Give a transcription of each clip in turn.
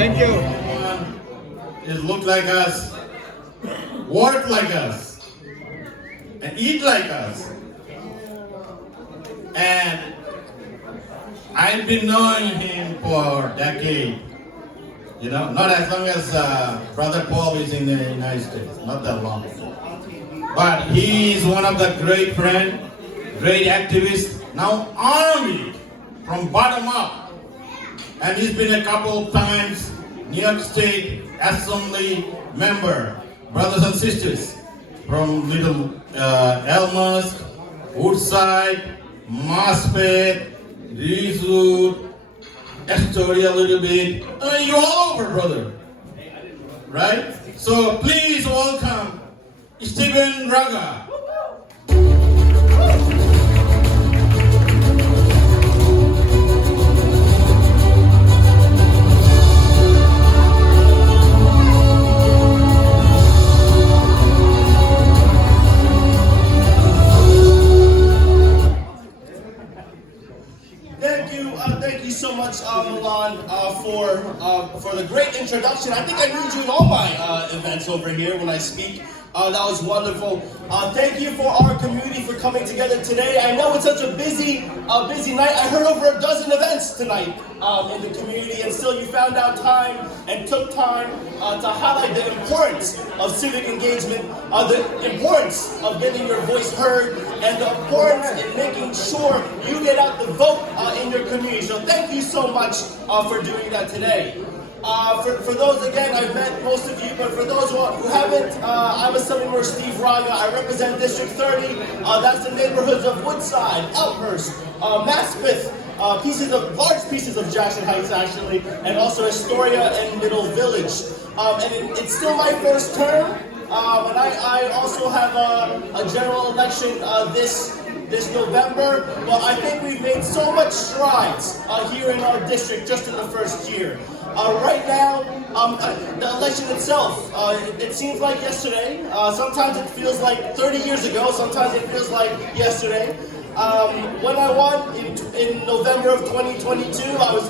Thank you. Is look like us, work like us, and eat like us. And I've been knowing him for decades. You know, not as long as Brother Paul is in the United States, not that long. But he is one of the great friends, great activists. Now army from bottom up. And he's been a couple of times New York State Assembly member, brothers and sisters, from Little Elmhurst, Woodside, Mospet, Reesewood, Astoria a little bit. You're all over, brother. Right? So please welcome Stephen Raga. Thank you so much, Milan, for the great introduction. I think I need you in all my events over here when I speak. That was wonderful. Thank you for our community for coming together today. I know it's such a busy night. I heard over a dozen events tonight in the community, and still you found out time and took time to highlight the importance of civic engagement, the importance of getting your voice heard, and the importance in making sure you get out the vote in your community. So thank you so much for doing that today. For those, again, I've met most of you, but for those who haven't, I'm Assemblyman Steve Raga. I represent District 30. That's the neighborhoods of Woodside, Elmhurst, Maspeth, large pieces of Jackson Heights, actually, and also Astoria and Middle Village. It's still my first term, and I also have a general election this November, but I think we've made so much strides here in our district just in the first year. Right now, the election itself, it seems like yesterday. Sometimes it feels like 30 years ago. Sometimes it feels like yesterday. When I won in November of 2022, I was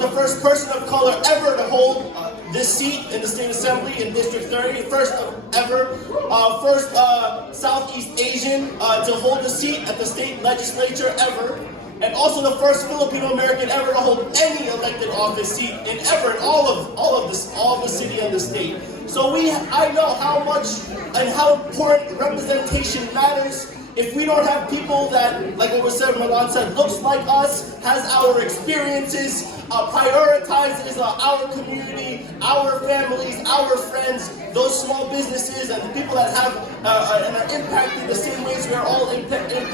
the first person of color ever to hold this seat in the State Assembly in District 30. First ever, first Southeast Asian to hold the seat at the state legislature ever. And also the first Filipino American ever to hold any elected office seat in all of the city and the state. So I know how much and how important representation matters. If we don't have people that, like what was said, Milan said, looks like us, has our experiences, prioritizes our community, our families, our friends, those small businesses, and the people that have and are impacted the same ways we are all impacted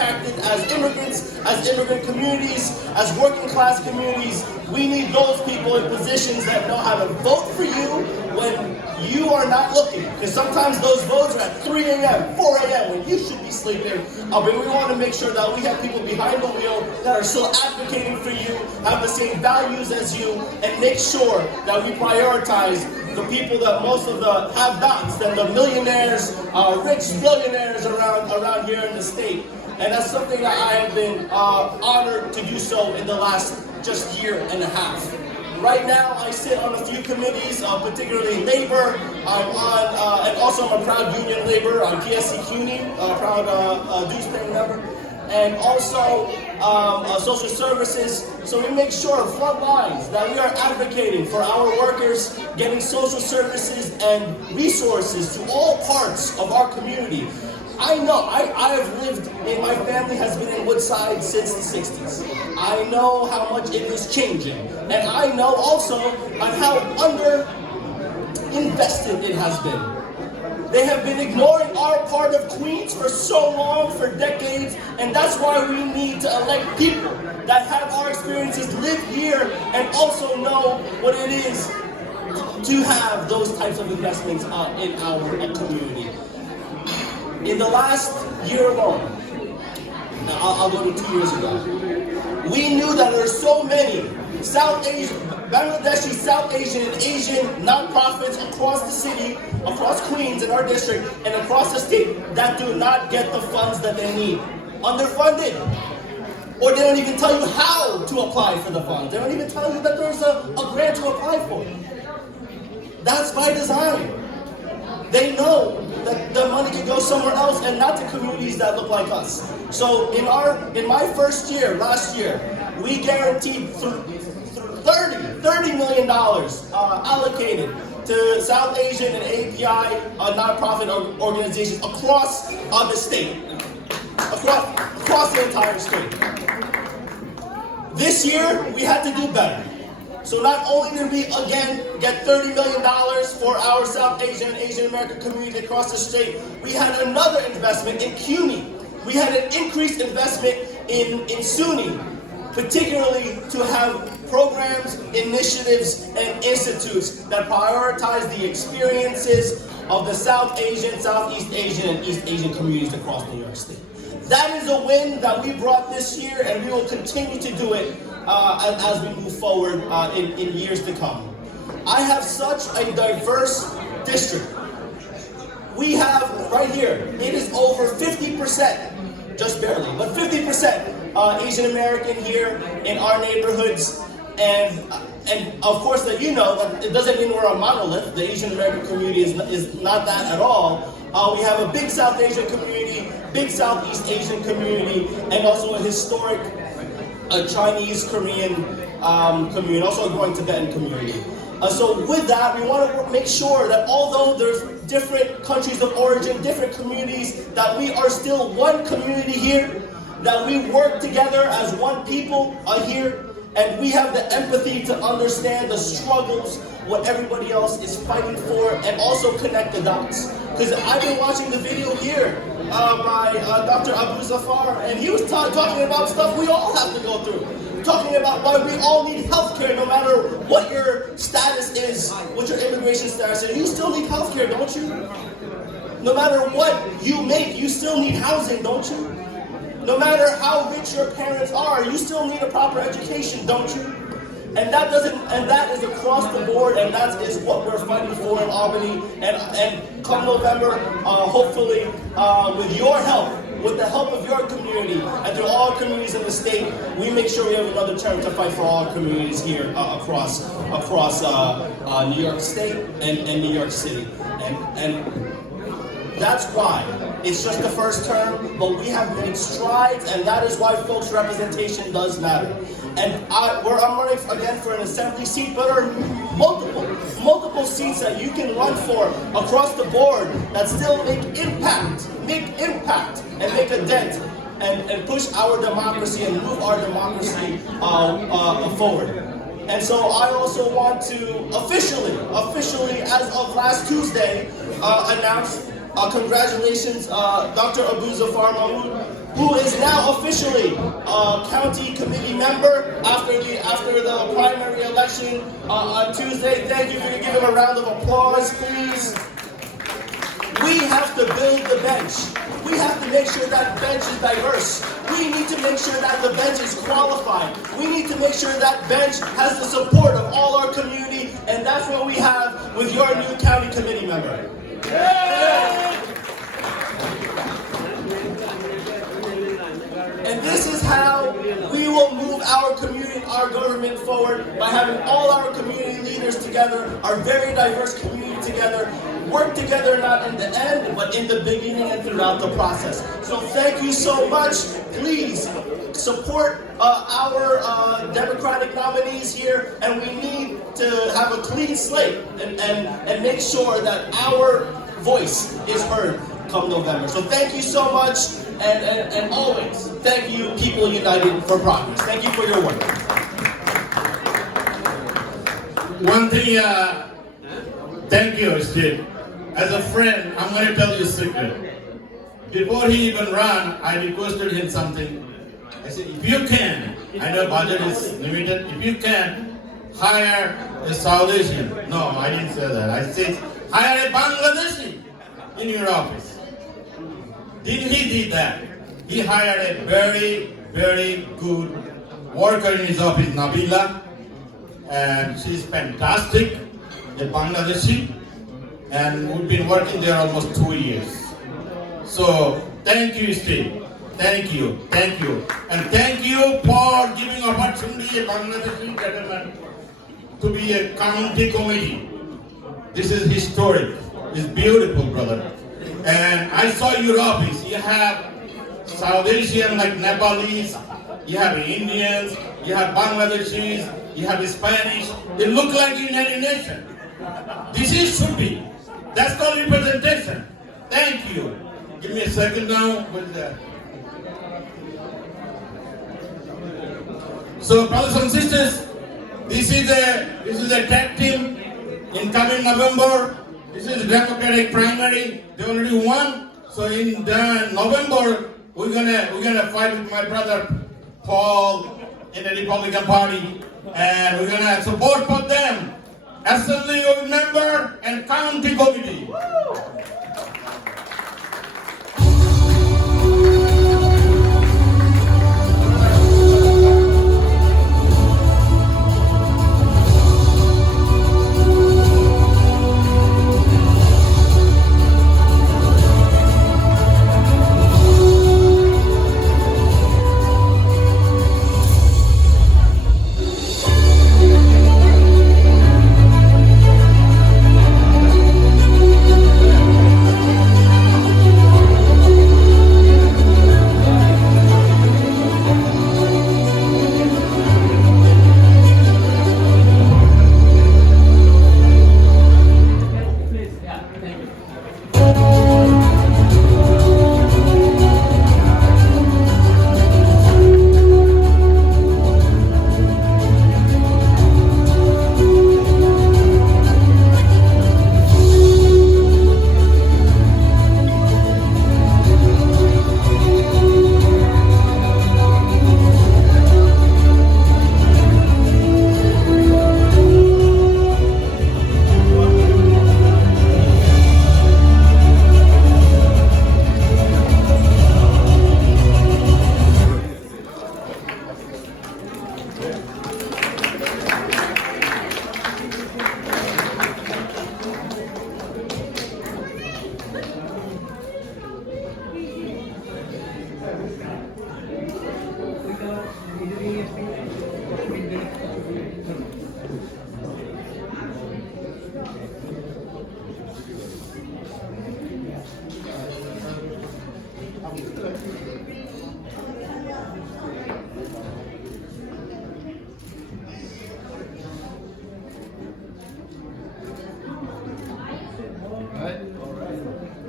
as immigrants, as immigrant communities, as working class communities. We need those people in positions that know how to vote for you when you are not looking. Because sometimes those votes are at 3 a.m., 4 a.m. when you should be sleeping. But we want to make sure that we have people behind the wheel that are still advocating for you, have the same values as you, and make sure that we prioritize the people that most of the have-nots, and the millionaires, rich billionaires around here in the state. And that's something that I have been honored to do so in the last just year and a half. Right now, I sit on a few committees, particularly labor. I'm on, and also I'm a proud union labor. I'm PSC CUNY, proud dues paying member, and also social services. So we make sure front lines that we are advocating for our workers, getting social services and resources to all parts of our community. I know, I have lived, my family has been in Woodside since the 60s. I know how much it is changing. And I know also on how under-invested it has been. They have been ignoring our part of Queens for so long, for decades, and that's why we need to elect people that have our experiences, live here, and also know what it is to have those types of investments in our community. In the last year alone, I'll go to 2 years ago, we knew that there are so many South Asian, Bangladeshi, South Asian, and Asian nonprofits across the city, across Queens in our district, and across the state that do not get the funds that they need. Underfunded. Or they don't even tell you how to apply for the funds. They don't even tell you that there's a grant to apply for. That's by design. They know that the money can go somewhere else and not to communities that look like us. So in my first year, last year, we guaranteed $30 million allocated to South Asian and API nonprofit organizations across the state, across the entire state. This year, we had to do better. So not only did we, again, get $30 million for our South Asian and Asian American community across the state, we had another investment in CUNY. We had an increased investment in SUNY, particularly to have programs, initiatives, and institutes that prioritize the experiences of the South Asian, Southeast Asian, and East Asian communities across New York State. That is a win that we brought this year, and we will continue to do it as we move forward in years to come. I have such a diverse district. We have, right here, it is over 50%, just barely, but 50% Asian American here in our neighborhoods. And of course, that you know, that it doesn't mean we're a monolith. The Asian American community is not that at all. We have a big South Asian community, big Southeast Asian community, and also a historic Chinese Korean community, also a growing Tibetan community. So with that, we want to make sure that although there's different countries of origin, different communities, that we are still one community here, that we work together as one people here, and we have the empathy to understand the struggles, what everybody else is fighting for, and also connect the dots. Because I've been watching the video here by Dr. Abu Zafar, and he was talking about stuff we all have to go through. Talking about why we all need healthcare, no matter what your status is, what your immigration status is. You still need healthcare, don't you? No matter what you make, you still need housing, don't you? No matter how rich your parents are, you still need a proper education, don't you? And that is across the board, and that is what we're fighting for in Albany. And come November, hopefully, with your help, with the help of your community, and through all communities in the state, we make sure we have another term to fight for all communities here across New York State and New York City. And that's why it's just the first term, but we have made strides, and that is why folks' representation does matter. And I'm running again for an assembly seat, but there are multiple seats that you can run for across the board that still make impact, and make a dent, and push our democracy and move our democracy forward. And so I also want to officially, as of last Tuesday, announce congratulations, Dr. Abu Zafar Mahmood, who is now officially a county committee member after the primary election on Tuesday. Thank you. If you could give him a round of applause, please. We have to build the bench. We have to make sure that bench is diverse. We need to make sure that the bench is qualified. We need to make sure that bench has the support of all our community, and that's what we have with your new county committee member. And this is how we will move our community, our government forward, by having all our community leaders together, our very diverse community together, work together not in the end, but in the beginning and throughout the process. So thank you so much. Please support our Democratic nominees here, and we need to have a clean slate and make sure that our voice is heard come November. So thank you so much, and always thank you, People United for Progress. Thank you for your work. One thing, thank you, Steve. As a friend, I'm going to tell you a secret. Before he even ran, I requested him something. I said, if you can, I know budget is limited, if you can, hire a South Asian. No, I didn't say that. I said, hire a Bangladeshi in your office. Didn't he did that? He hired a very, very good worker in his office, Nabila, and she's fantastic, a Bangladeshi, and we've been working there almost 2 years. So thank you, Steve. Thank you, and thank you for giving opportunity a Bangladeshi gentleman to be a county committee. This is historic. It's beautiful, brother. And I saw Europeans. You have South Asian like Nepalese, you have Indians, you have Bangladeshis, you have Spanish. They look like United Nations. This is should be. That's called representation. Thank you. Give me a second now. So, brothers and sisters, this is a tag team in coming November. This is a Democratic primary. They already won. So in November, we're gonna fight with my brother Paul in the Republican Party, and we're gonna support for them. Assembly member and county committee.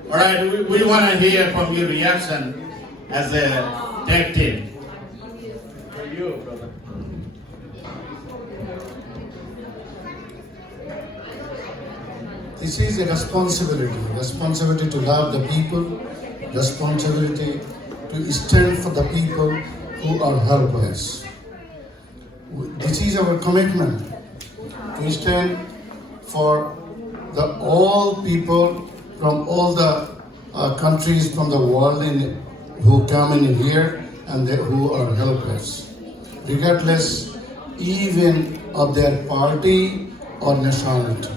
All right, we want to hear from your reaction as a tag team. For you, brother. This is a responsibility to love the people, responsibility to stand for the people who are helpless. This is our commitment to stand for all people from all the countries from the world who come in here and who are helpless, regardless even of their party or nationality.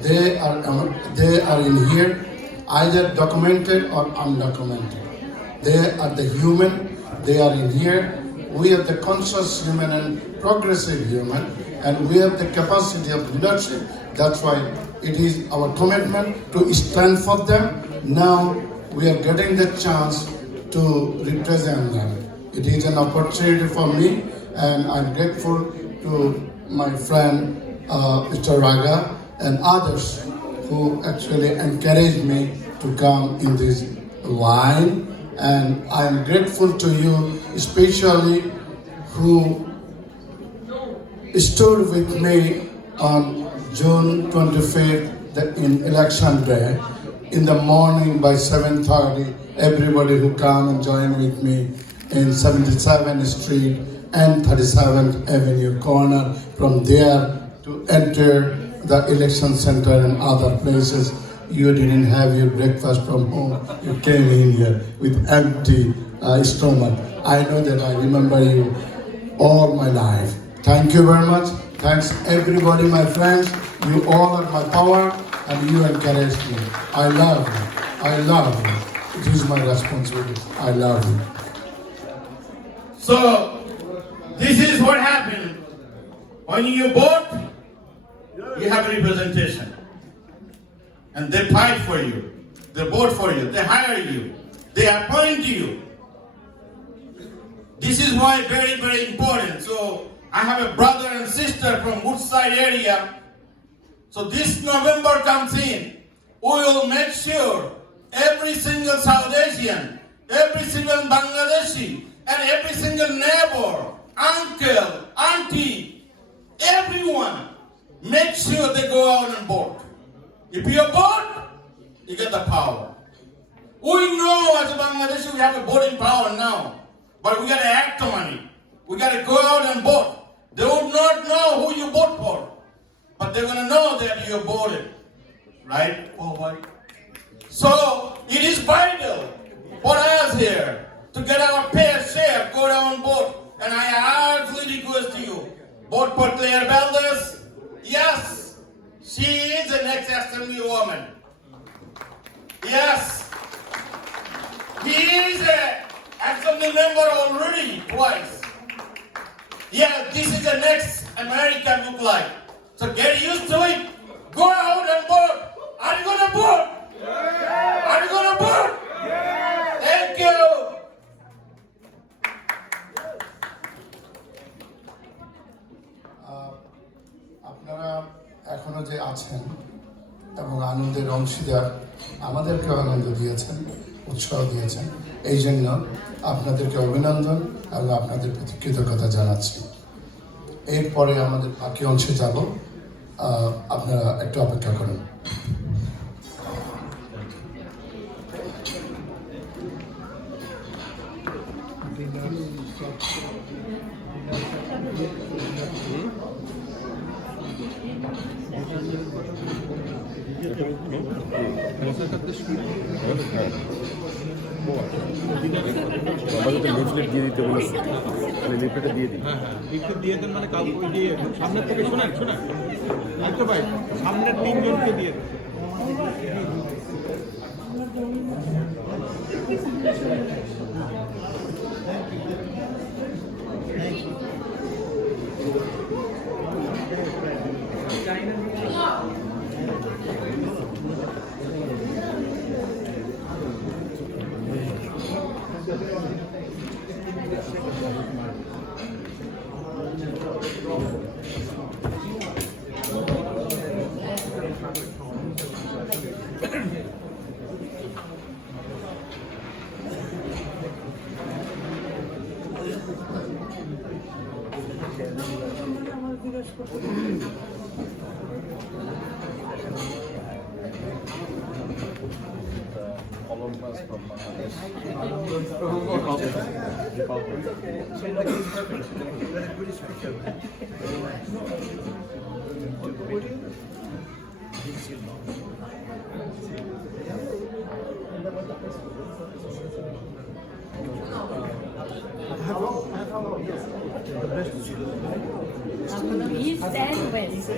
They are in here either documented or undocumented. They are the human, they are in here. We are the conscious human and progressive human, and we have the capacity of leadership. That's why it is our commitment to stand for them. Now we are getting the chance to represent them. It is an opportunity for me, and I'm grateful to my friend Mr. Raga and others who actually encouraged me to come in this line. And I'm grateful to you, especially who stood with me on June 25th in election day. In the morning by 7:30, everybody who come and join with me in 77th Street and 37th Avenue corner. From there to enter the election center and other places. You didn't have your breakfast from home. You came in here with empty stomach. I know that I remember you all my life. Thank you very much. Thanks everybody, my friends. You all are my power and you encourage me. I love you. I love you. It is my responsibility. I love you. So, this is what happened. When you vote, you have representation. and they fight for you, they vote for you, they hire you, they appoint you. This is why very, very important. So I have a brother and sister from Woodside area. So this November comes in, we will make sure every single South Asian, every single Bangladeshi, and every single neighbor, uncle, auntie, everyone, make sure they go out and vote. If you vote, you get the power. We know as a Bangladeshi we have a voting power now, but we got to act on it. We got to go out and vote. They would not know who you vote for, but they're going to know that you voted, right? Oh, right. So it is vital for us here to get our fair share, go down and vote. And I heartily request you, vote for Claire Valdez. Yes, she is the next assembly woman. Yes, he is an assembly member already twice. Yeah, this is the next America look like. So get used to it. Go out and vote. Are you going to vote? Yeah. Are you going to vote? Yeah. Thank you. আপনারা এখনো যে আছেন এবং আনন্দের অংশীদার, আমাদেরকে আনন্দ দিয়েছেন, উৎসাহ দিয়েছেন, এই জন্য আপনাদেরকে অভিনন্দন এবং আপনাদের প্রতি কৃতজ্ঞতা জানাচ্ছি। এরপরে আমাদের বাকি অংশে যাব, আপনারা একটু অপেক্ষা করুন। আমাদের লিফলেট দিয়ে দিতে বলেছে, লিফলেটটা দিয়ে দিই। হ্যাঁ, একটু দিয়ে দেন, মানে কাউকে দিয়ে সামনের থেকে শোনেন আচ্ছা ভাই, সামনের তিনজনকে দিয়ে দেন। East and West.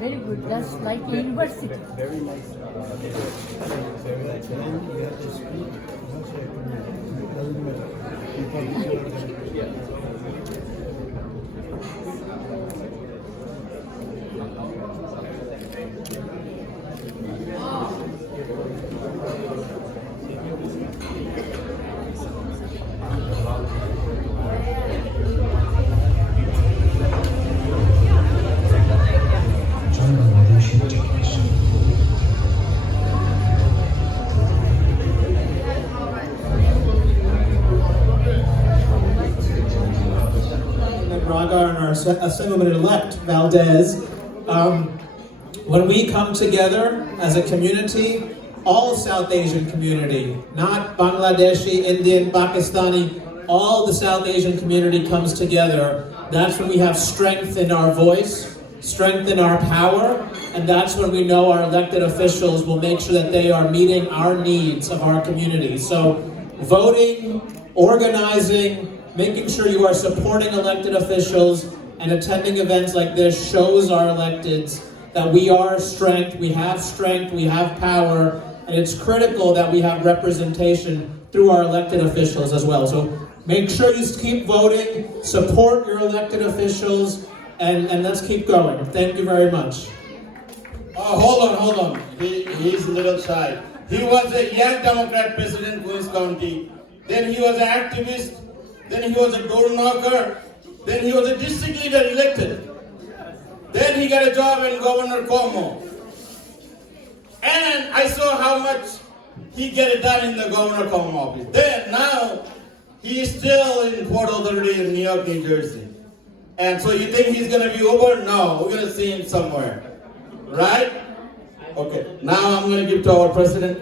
Very good. That's like university. Very nice. Braga and our Assemblyman-elect Valdez, when we come together as a community, all South Asian community, not Bangladeshi, Indian, Pakistani, all the South Asian community comes together. That's when we have strength in our voice, strength in our power, and that's when we know our elected officials will make sure that they are meeting our needs of our community. So voting, organizing, making sure you are supporting elected officials and attending events like this shows our electeds that we are strength, we have power, and it's critical that we have representation through our elected officials as well. So make sure you keep voting, support your elected officials, and let's keep going. Thank you very much. Hold on. He's a little shy. He was a young Democrat president in Queens County. Then he was an activist. Then he was a door knocker. Then he was a district leader elected. Then he got a job in Governor Cuomo. And I saw how much he get it done in the Governor Cuomo office. Then now he is still in Port Authority in New York, New Jersey. And so you think he's gonna be over? No, we're gonna see him somewhere. Right? Okay, now I'm gonna give to our president.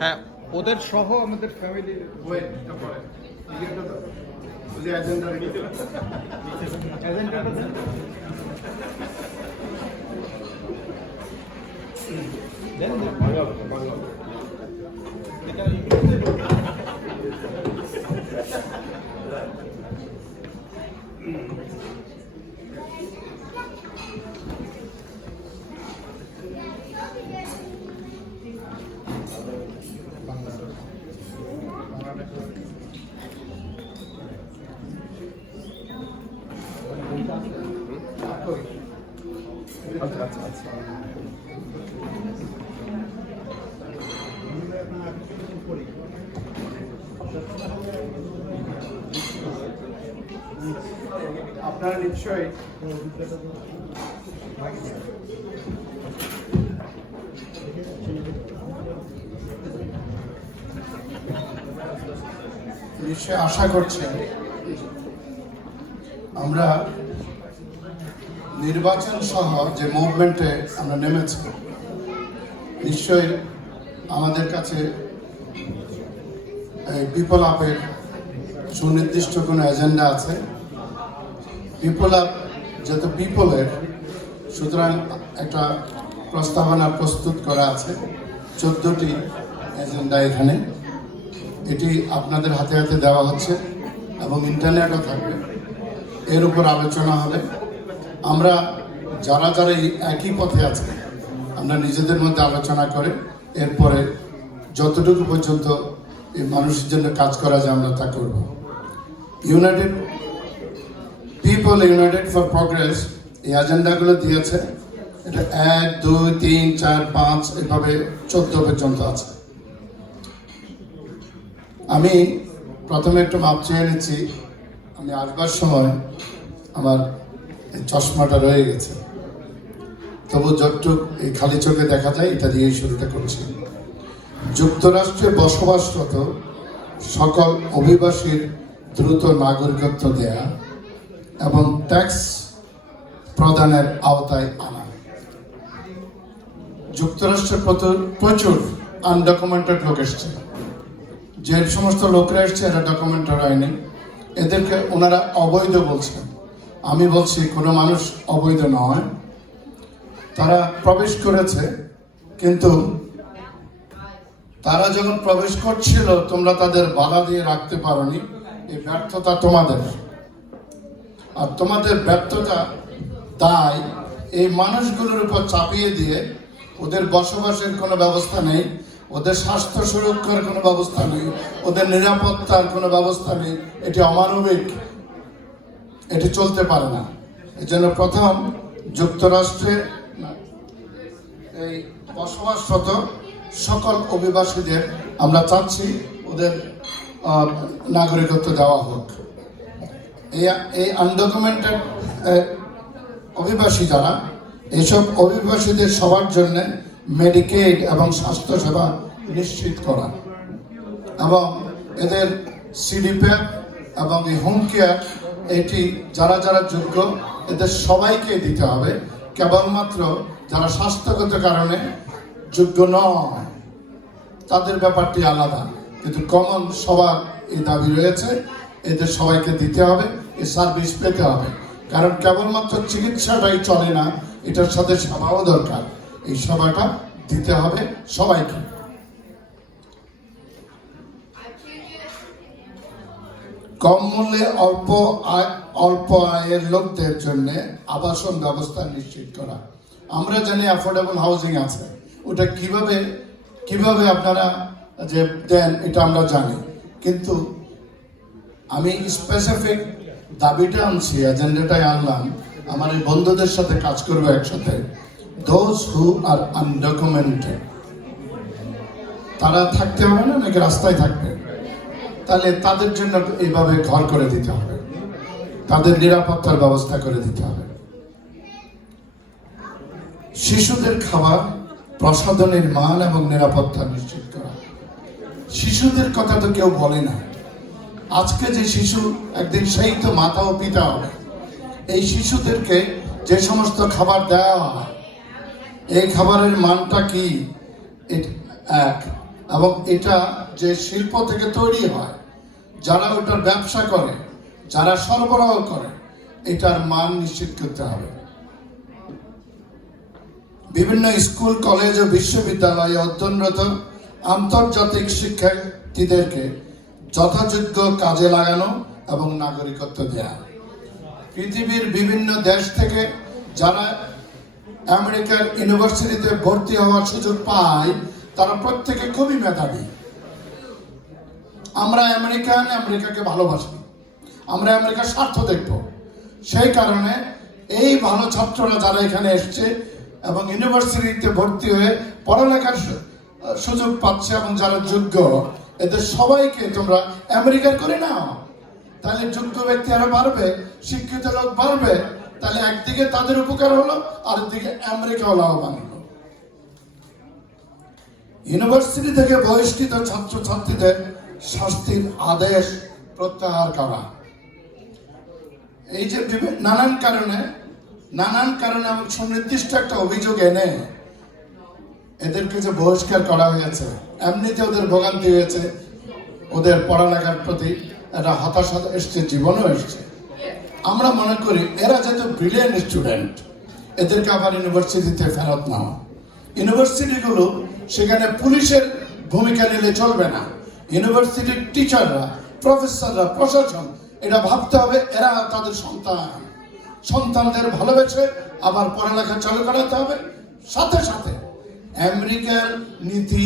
হ্যাঁ ওদের সহ আমাদের ফ্যামিলি আপনারা নিশ্চয়ই আশা করছেন আমরা নির্বাচন সহ যে মুভমেন্টে আমরা নেমেছি নিশ্চয়ই আমাদের কাছে এই পিপল আপের সুনির্দিষ্ট কোনো এজেন্ডা আছে। পিপল আপ যেহেতু পিপলের, সুতরাং একটা প্রস্তাবনা প্রস্তুত করা আছে 14টি এজেন্ডা এখানে। এটি আপনাদের হাতে হাতে দেওয়া হচ্ছে এবং ইন্টারনেটও থাকবে, এর উপর আলোচনা হবে। আমরা যারা যারা এই একই পথে আছে আমরা নিজেদের মধ্যে আলোচনা করে এরপরে যতটুকু পর্যন্ত এই মানুষের জন্য কাজ করা যায় আমরা তা করব। United people United for progress এই এজেন্ডাগুলো দিয়েছে, এটা 1, 2, 3, 4, 5 এভাবে 14 পর্যন্ত আছে। আমি প্রথমে একটু মাপ চেয়ে নিচ্ছি, আমি আসবার সময় আমার এই চশমাটা রয়ে গেছে, তবু যতটুক এই খালি চোখে দেখা যায় এটা দিয়েই শুরুটা করছি। যুক্তরাষ্ট্রে বসবাসরত সকল অভিবাসীর দ্রুত নাগরিকত্ব দেয়া এবং ট্যাক্স প্রদানের আওতায় আনা। যুক্তরাষ্ট্রে প্রচুর আনডকুমেন্টেড লোক এসছে, যে সমস্ত লোকরা এসছে এরা ডকুমেন্টেড হয়নি, এদেরকে ওনারা অবৈধ বলছেন। আমি বলছি কোনো মানুষ অবৈধ নয়, তারা প্রবেশ করেছে, কিন্তু তারা যখন প্রবেশ করছিল তোমরা তাদের বাধা দিয়ে রাখতে পারোনি, এই ব্যর্থতা তোমাদের। আর তোমাদের ব্যর্থতা দায় এই মানুষগুলোর উপর চাপিয়ে দিয়ে ওদের বসবাসের কোনো ব্যবস্থা নেই, ওদের স্বাস্থ্য সুরক্ষার কোনো ব্যবস্থা নেই, ওদের নিরাপত্তার কোনো ব্যবস্থা নেই। এটি অমানবিক, এটি চলতে পারে না। এই জন্য প্রথম যুক্তরাষ্ট্রে এই বসবাসরত সকল অভিবাসীদের আমরা চাচ্ছি ওদের নাগরিকত্ব দেওয়া হোক। এই আনডকুমেন্টেড অভিবাসী যারা, এইসব অভিবাসীদের সবার জন্য মেডিকেড এবং স্বাস্থ্যসেবা নিশ্চিত করা এবং এদের সিডিপ্যাক এবং এই হোম কেয়ার, এটি যারা যারা যোগ্য এদের সবাইকে দিতে হবে। কেবলমাত্র যারা স্বাস্থ্যগত কারণে যোগ্য নয় তাদের ব্যাপারটি আলাদা, কিন্তু কমন সবার এই দাবি রয়েছে, এদের সবাইকে দিতে হবে, এই সার্ভিস পেতে হবে। কারণ কেবলমাত্র চিকিৎসাটাই চলে না, এটার সাথে সেবাও দরকার। এই সেবাটা দিতে হবে সবাইকে। কম মূল্যে অল্প আয়ের লোকদের জন্য আবাসন ব্যবস্থা নিশ্চিত করা। আমরা জানি অ্যাফোর্ডেবল হাউজিং আছে, ওটা কিভাবে আপনারা যে দেন এটা আমরা জানি, কিন্তু আমি স্পেসিফিক দাবিটা আনছি, এজেন্ডাটাই আনলাম, আমার এই বন্ধুদের সাথে কাজ করবো একসাথে। দোজ হু আর আনডকুমেন্টেড, তারা থাকতে হবে না নাকি রাস্তায় থাকবে? তাহলে তাদের জন্য এইভাবে ঘর করে দিতে হবে, তাদের নিরাপত্তার ব্যবস্থা করে দিতে হবে। শিশুদের খাবার, প্রসাধনের মান এবং নিরাপত্তা নিশ্চিত করা। শিশুদের কথা তো কেউ বলে না। আজকে যে শিশু একদিন সেই তো মাতা ও পিতা হবে। এই শিশুদেরকে যে সমস্ত খাবার দেওয়া হয়, এই খাবারের মানটা কি এক, এবং এটা যে শিল্প থেকে তৈরি হয়, যারা ওটার ব্যবসা করে, যারা সরবরাহ করে, এটার মান নিশ্চিত করতে হবে। বিভিন্ন স্কুল, কলেজ ও বিশ্ববিদ্যালয়ে অধ্যয়নরত আন্তর্জাতিক শিক্ষার্থীদেরকে যথাযোগ্য কাজে লাগানো এবং নাগরিকত্ব দেয়া। পৃথিবীর বিভিন্ন দেশ থেকে যারা আমেরিকার ইউনিভার্সিটিতে ভর্তি হওয়ার সুযোগ পায়, তারা প্রত্যেকে খুবই মেধাবী। আমরা আমেরিকাকে ভালোবাসি, আমরা আমেরিকার স্বার্থ দেখব। সেই কারণে এই ভালো ছাত্ররা যারা এখানে এসছে এবং ইউনিভার্সিটিতে ভর্তি হয়ে পড়ালেখার সুযোগ পাচ্ছে এবং যারা যোগ্য, এদের সবাইকে তোমরা আমেরিকার করে নাও। তাহলে যোগ্য ব্যক্তি আরো বাড়বে, শিক্ষিত লোক বাড়বে। তাহলে একদিকে তাদের উপকার হলো, আরেকদিকে আমেরিকাও লাভবান হলো। ইউনিভার্সিটি থেকে বহিষ্কৃত ছাত্রছাত্রীদের শাস্তির আদেশ প্রত্যাহার করা। এই যে নানান কারণে এবং সুনির্দিষ্ট একটা অভিযোগ এনে এদেরকে যে বহিষ্কার করা হয়েছে, এমনিতে ওদের ভোগান্তি হয়েছে, ওদের পড়ালেখার প্রতি একটা হতাশা এসছে, জীবনও এসছে। আমরা মনে করি এরা যেহেতু ব্রিলিয়েন্ট স্টুডেন্ট, এদেরকে আবার ইউনিভার্সিটিতে ফেরত নেওয়া। ইউনিভার্সিটিগুলো সেখানে পুলিশের ভূমিকা নিলে চলবে না। ইউনিভার্সিটির টিচাররা, প্রফেসররা, প্রশাসন এটা ভাবতে হবে এরা তাদের সন্তানদের ভালোবেসে আবার পড়ালেখা চালু করাতে হবে। সাথে সাথে আমেরিকার নীতি,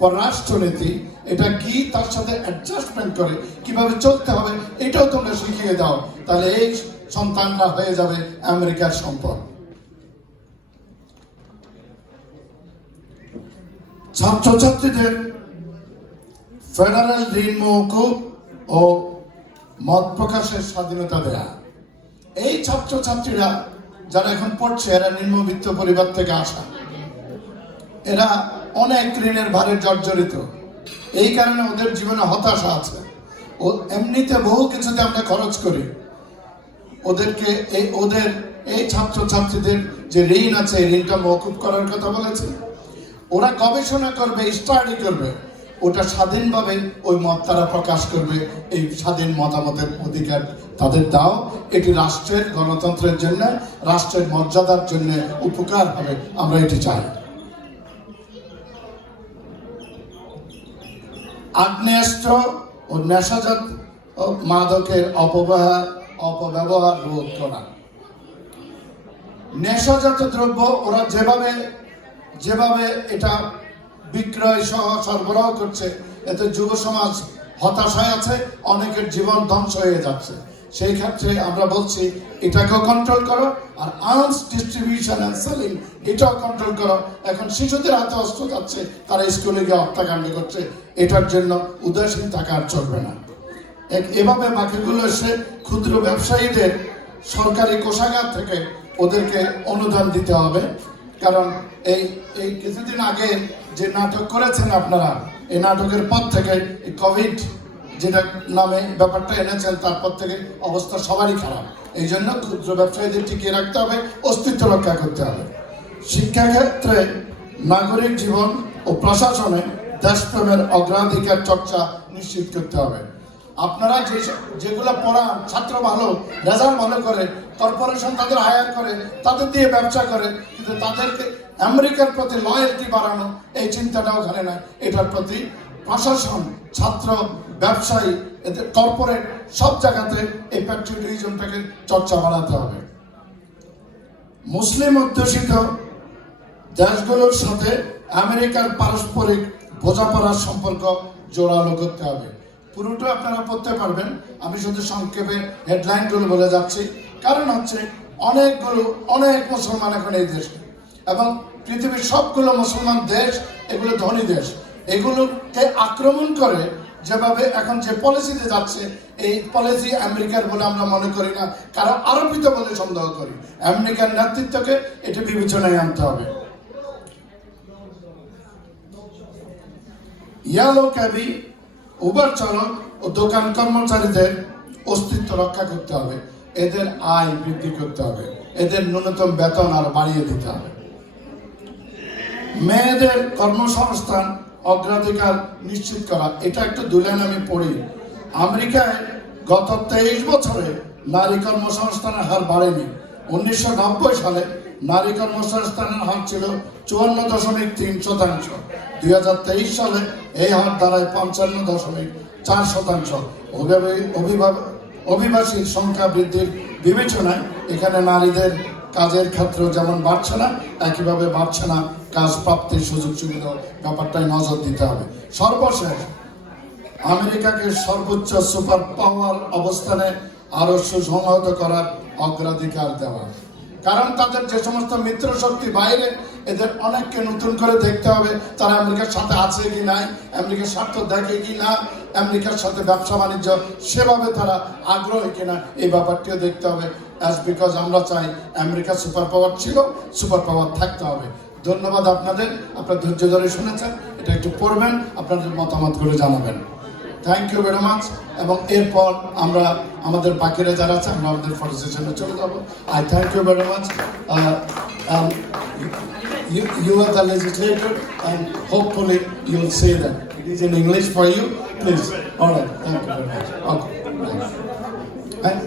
পররাষ্ট্রনীতি এটা কি, তার সাথে অ্যাডজাস্টমেন্ট করে কিভাবে চলতে হবে এটাও তোমরা শিখিয়ে দাও। তাহলে এই সন্তানরা হয়ে যাবে আমেরিকার সম্পদ। ছাত্রছাত্রীদের ফেডারেল ঋণ মওকুফ ও মত প্রকাশের স্বাধীনতা দেয়া। এই ছাত্রছাত্রীরা যারা এখন পড়ছে, এরা নিম্নবিত্ত পরিবার থেকে আসা, এরা অনেক ঋণের ভারে জর্জরিত। এই কারণে ওদের জীবনে হতাশা আছে। ও এমনিতে বহু কিছুতে আমরা খরচ করি। ওদের এই ছাত্রছাত্রীদের যে ঋণ আছে, এই ঋণটা মওকুফ করার কথা বলেছে। ওরা গবেষণা করবে, স্টাডি করবে, ওটা স্বাধীনভাবে ওই মত তারা প্রকাশ করবে। এই স্বাধীন মতামতের অধিকার তাদের দাও। এটি রাষ্ট্রের গণতন্ত্রের জন্য, রাষ্ট্রের মর্যাদার জন্য উপকার হবে, আমরা এটি চাই। আগ্নেয়াস্ত্র ও নেশাজাত মাদকের অপব্যবহার রোধ করা। নেশাজাত দ্রব্য ওরা যেভাবে এটা বিক্রয় সহ সরবরাহ করছে, এতে যুব সমাজ হতাশায় আছে, অনেকের জীবন ধ্বংস হয়ে যাচ্ছে। সেই ক্ষেত্রে আমরা বলছি এটাকেও কন্ট্রোল করো, আর আর্মস ডিস্ট্রিবিউশন অ্যান্ড সেলিং এটাও কন্ট্রোল করো। এখন শিশুদের হাতে অস্ত্র যাচ্ছে, তারা স্কুলে গিয়ে হত্যাকাণ্ড করছে। এটার জন্য উদাসীন থাকা আর চলবে না। এভাবে বাকিগুলো এসে ক্ষুদ্র ব্যবসায়ীদের সরকারি কোষাগার থেকে ওদেরকে অনুদান দিতে হবে। কারণ এই কিছুদিন আগে যে নাটক করেছেন আপনারা, এই নাটকের পর থেকে কোভিড যেটা নামে ব্যাপারটা এনেছেন, তারপর থেকে অবস্থা সবারই খারাপ। এই জন্য ক্ষুদ্র ব্যবসায়ীদের টিকিয়ে রাখতে হবে, অস্তিত্ব রক্ষা করতে হবে। শিক্ষাক্ষেত্রে, নাগরিক জীবন ও প্রশাসনে দেশপ্রেমের অগ্রাধিকার চর্চা নিশ্চিত করতে হবে। আপনারা যেগুলো পড়ান, ছাত্র ভালো, রেজাল্ট ভালো করে, কর্পোরেশন তাদের হায়ার করে, তাদের দিয়ে ব্যবসা করে, কিন্তু তাদেরকে আমেরিকার প্রতি লয়্যালটি বাড়ানো এই চিন্তাটা ওখানে নাই। এটার প্রতি প্রশাসন, ছাত্র, ব্যবসায়ী, এদের কর্পোরেট সব জায়গাতে এই প্যাট্রিয়টিজমটাকে চর্চা বাড়াতে হবে। মুসলিম অধ্যুষিত দেশগুলোর সাথে আমেরিকার পারস্পরিক বোঝাপড়ার সম্পর্ক জোরালো করতে হবে। পুরোটা আপনারা পড়তে পারবেন, আমি শুধু সংক্ষেপে হেডলাইনগুলো বলে যাচ্ছি। কারণ হচ্ছে অনেক মুসলমান এখন এই দেশে, এবং পৃথিবীর সবগুলো মুসলমান দেশ এগুলো ধনী দেশ, এগুলোকে আক্রমণ করে যেভাবে এখন যে পলিসিতে যাচ্ছে, এই পলিসি আমেরিকার বলে আমরা মনে করি না, কারণ আরোপিত বলে সন্দেহ করি। আমেরিকার নেতৃত্বকে এটি বিবেচনায় আনতে হবে। ইয়েলো ক্যাবি, উবার চালক ও দোকান কর্মচারীদের অস্তিত্ব রক্ষা করতে হবে, এদের আয় বৃদ্ধি করতে হবে, এদের ন্যূনতম বেতন আর বাড়িয়ে দিতে হবে। মেয়েদের কর্মসংস্থান অগ্রাধিকার নিশ্চিত করা, এটা একটু দুলেন আমি পড়ি। আমেরিকায় গত 23 বছরে নারী কর্মসংস্থানের হার বাড়েনি। 1990 সালে নারী কর্মসংস্থানের হার ছিল 54.3%। 2023 সালে এই হার দাঁড়ায় 55.4%। অভিবাসীর সংখ্যা বৃদ্ধির বিবেচনায় এখানে নারীদের কাজের ক্ষেত্রেও যেমন বাড়ছে না, একইভাবে বাড়ছে না কাজ প্রাপ্তির সুযোগ সুবিধা, ব্যাপারটায় নজর দিতে হবে। সর্বশেষ, আমেরিকাকে সর্বোচ্চ সুপার পাওয়ার অবস্থানে আরো সুসংহত করার অগ্রাধিকার দেওয়া। কারণ তাদের যে সমস্ত মিত্র শক্তি বাইরে, এদের অনেককে নতুন করে দেখতে হবে তারা আমেরিকার সাথে আছে কি নাই, আমেরিকার স্বার্থ দেখে কি না, আমেরিকার সাথে ব্যবসা বাণিজ্য সেভাবে তারা আগ্রহী কিনা, এই ব্যাপারটিও দেখতে হবে। অ্যাজ বিকজ আমরা চাই আমেরিকা সুপার পাওয়ার ছিল, সুপার পাওয়ার থাকতে হবে। ধন্যবাদ আপনাদের, আপনারা ধৈর্য ধরে শুনেছেন, এটা একটু পড়বেন, আপনাদের মতামত করে জানাবেন। Thank you very much. এবং এরপর আমরা আমাদের বাকিরা যারা আছে আমরা আমাদের ফটো সেশনে চলে যাব। I thank you very much. You are the legislator, and hopefully you will say that. It is in English for you, please. All right, thank you very much. Okay. And